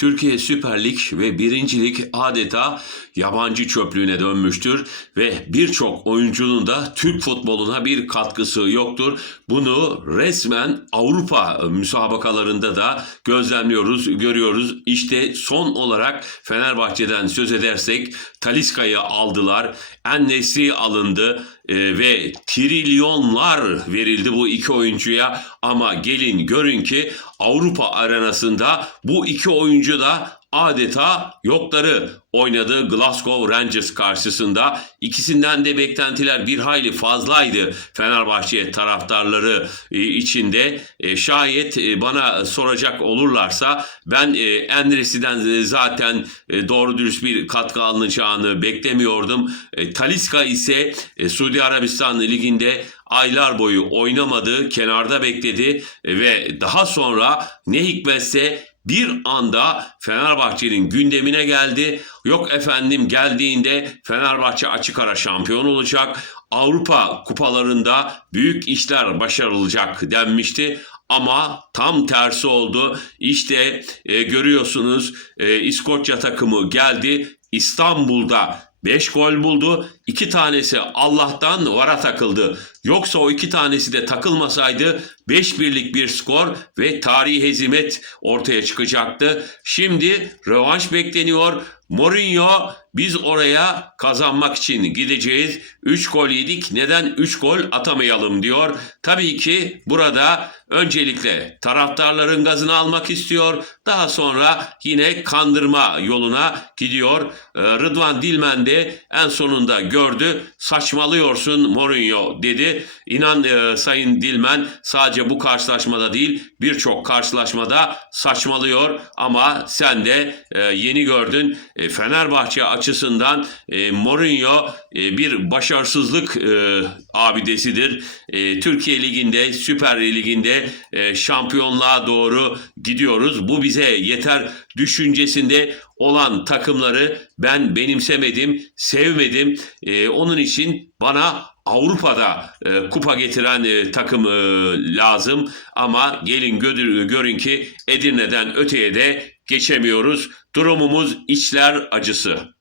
Türkiye Süper Lig ve 1. Lig adeta yabancı çöplüğüne dönmüştür ve birçok oyuncunun da Türk futboluna bir katkısı yoktur. Bunu resmen Avrupa müsabakalarında da gözlemliyoruz, görüyoruz. İşte son olarak Fenerbahçe'den söz edersek Taliska'yı aldılar, Ennesi alındı e, ve trilyonlar verildi bu iki oyuncuya. Ama gelin görün ki Avrupa arenasında bu iki oyuncu da adeta yokları oynadı Glasgow Rangers karşısında. İkisinden de beklentiler bir hayli fazlaydı Fenerbahçe taraftarları e, içinde. E, Şayet e, bana soracak olurlarsa ben e, Enrisi'den e, zaten doğru dürüst bir katkı alınacağını beklemiyordum. Taliska ise Suudi Arabistan Ligi'nde aylar boyu oynamadı, kenarda bekledi ve daha sonra ne hikmetse bir anda Fenerbahçe'nin gündemine geldi. Yok efendim geldiğinde Fenerbahçe açık ara şampiyon olacak. Avrupa kupalarında büyük işler başarılacak denmişti. Ama tam tersi oldu. İşte e, görüyorsunuz e, İskoçya takımı geldi. İstanbul'da 5 gol buldu. 2 tanesi Allah'tan vara takıldı. Yoksa o iki tanesi de takılmasaydı 5 birlik bir skor ve tarihi hezimet ortaya çıkacaktı. Şimdi rövanş bekleniyor. Mourinho biz oraya kazanmak için gideceğiz. 3 gol yedik. Neden 3 gol atamayalım diyor. Tabii ki burada öncelikle taraftarların gazını almak istiyor. Daha sonra yine kandırma yoluna gidiyor. Ee, Rıdvan Dilmen de en sonunda gördü. Saçmalıyorsun Mourinho İnan e, Sayın Dilmen sadece bu karşılaşmada değil birçok karşılaşmada saçmalıyor ama sen de e, yeni gördün E, Fenerbahçe açısından e, Mourinho e, bir başarısızlık e, abidesidir. E, Türkiye Ligi'nde, Süper Ligi'nde e, şampiyonluğa doğru gidiyoruz. Bu bize yeter düşüncesinde olan takımları ben benimsemedim, sevmedim. E, onun için bana Avrupa'da e, kupa getiren e, takım e, lazım ama gelin gödür, görün ki Edirne'den öteye de geçemiyoruz. Durumumuz içler acısı.